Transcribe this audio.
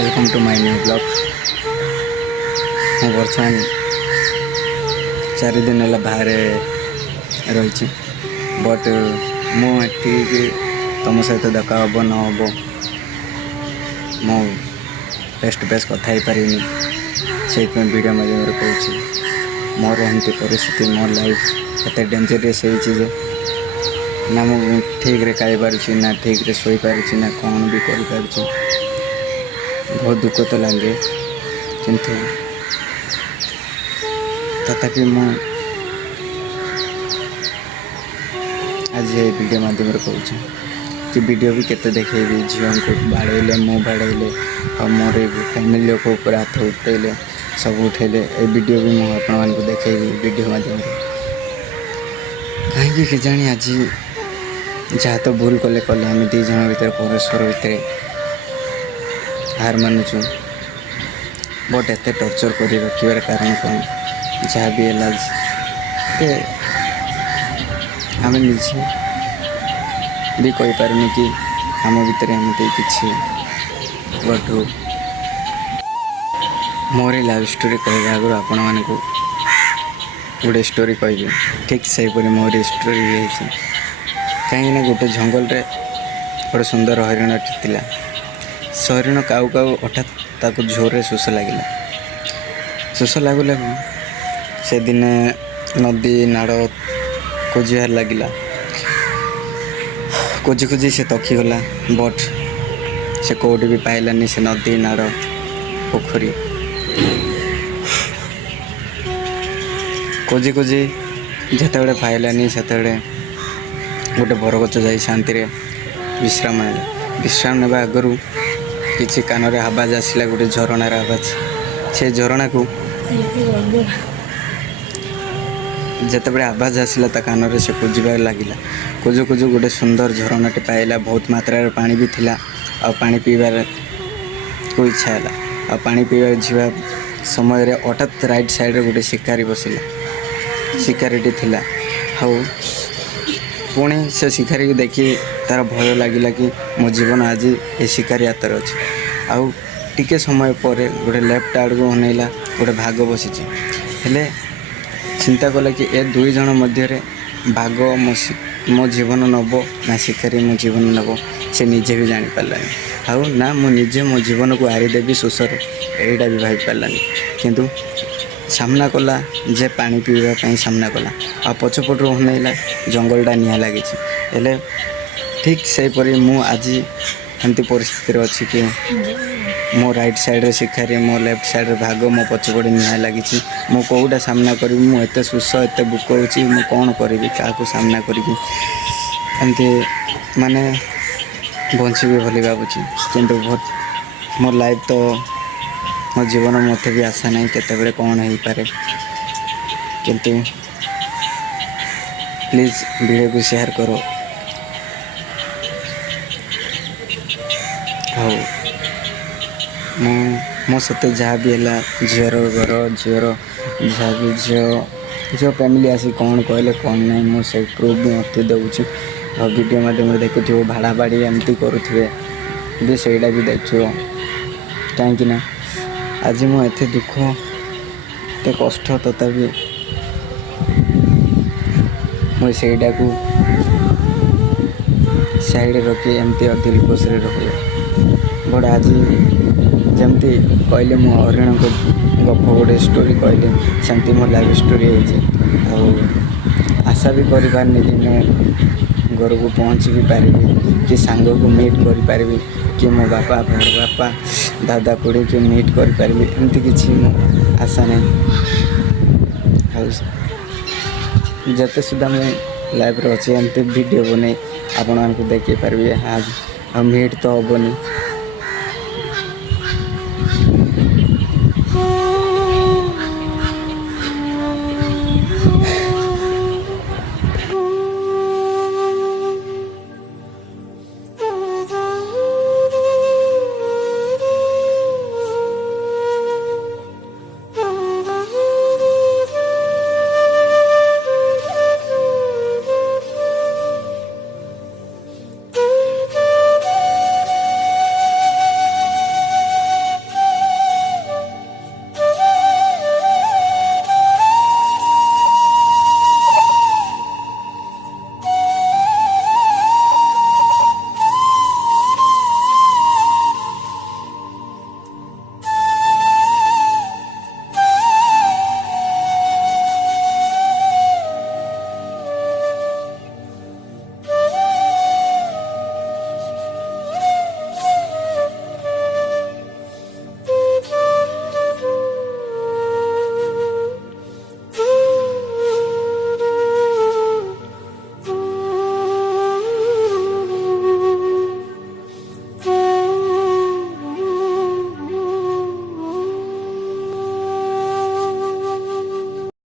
Welcome to my new blog. मैं बर्तमान 4 दिन है बाहर रही बट मुझे तुम सहित देखा हम न हम मु फेस टू फेस कथा पारिनी से वीडियो माध्यम कहूँ मोर एमती परिस्थिति मो लाइफ एत डेंजरियस हो ना मु ठीक रे खाई पारुछि ना ठीक रे सोई पारुछि ना कौन भी कर पारुछि। बहुत दुख तो लगे किंतु तथापि मु आज ये वीडियो माध्यम कहूँ कि वीडियो भी केते देखेबी झील को बाड़े मु बाड़े और मोर फैमिली लोक ऊपर हाथ उठेले सब उठेले ये वीडियो भी मुझे आपण को देखेबी वीडियो माध्यम कहीं के जानी आज जहाँ तो भूल कले कले आम दी जन भर परस्पर भितर हार मानुचु बट एत टर्चर कर रखार कारण कौन जहाँ भी है आम निजे भी कहींपारूँ कि आम भर एमती कि बट मोर लव स्टोरी कहवा आगुरी आपण मानक गोटे स्टोरी कहि ठीक से मोर स्टोरी कहीं गोटे जंगल रे गोटे सुंदर हरिण था से हरिण काऊ काऊ हठात ताको जोर शोष लगे शोष लगू लगू से दिन नदी नाड़ खोजार लगिला खोजी खोजी से तखीगला बट से कौटी भी पाइलानी से नदी नाड़ पोखरी खोजी खोजी जिते पाइलानी से गोटे बरगच जा शांति विश्राम ना विश्राम ने आगु किसी कान में आवाज आसला गोटे झरणार आवाज से झरणा को जिते आवाज आसला कान में से खोजार लगिला खोजु खोजु गोटे सुंदर झरनाटे पाइला बहुत मात्रा पानी भी थिला आ पानी पीबार को इच्छा है आ पानी पीबार जीवा समय रे हठात राइट साइड रे गोटे शिकारी बसिला शिकारीटी थिला हाउ पुणी से शिकारी को देखी तार भय लगिला कि मो जीवन आज ये शिकारी हाथ अच्छे आउ टिके समय पर गोटे लेफ्ट आड़ को अनैला गोटे भाग बसी हेले चिंता कला कि ए दुई जन मध्य भाग मो जीवन नब ना शिकारी मो जीवन नब से निजे भी जानी पारानी आउ ना मुझे मो जीवन को हारीदेवी शोषर एटा भी भाई पारानी किंतु सामना कला जे पानी पीवाई सामना कला आ पछपटू अनैला जंगलटा निआ लगी हेले ठीक सेपरी मु आज एमती परिस्थिति अच्छी कि मो राइट साइड रे शिकारी मो लेफ्ट साइड रे भाग मो पछपटे निआ लगी मु कौटा सामना करी मु एत सुस एत बुक होची मु कौन करी क्या सामना करी एमती माने बंची भली भावुची किंतु बहुत मोर लाइफ तो मो जीवन मत भी आशा नहीं केते कौन हो पारे किंतु प्लीज वीडियो को शेयर करो हाँ मो सत्य जहाँ भी है झीर घर झीर जहाँ भी झील फैमिली आसी कौन कहले कौन नहीं मुझे प्रूफ भी मत दूसरी वीडियो माध्यम देखुव भाड़ा बाड़ी एमती करुवे भी सहीटा भी देखो कहीं आज मु एते दुख एते कष्ट तथापि मुझे सहीटा को साइड रखी एमती अति रिपोस रखे बट आज जमती कहले मो हरिण को गप गोटे स्टोरी कहले सेमती मो लाइफ स्टोरी आशा भी करें कि मैं घर को पहुँच भी पारि कि सांग को मीट करी कि मो बापा बड़ बापा दादा कुड़ी के मीट करी एमती किसी मो आशा नहीं जते सुधा मैं लाइफ रे अच्छे एमती वीडियो बने आपण को देखी पारि आज मीट तो हेनी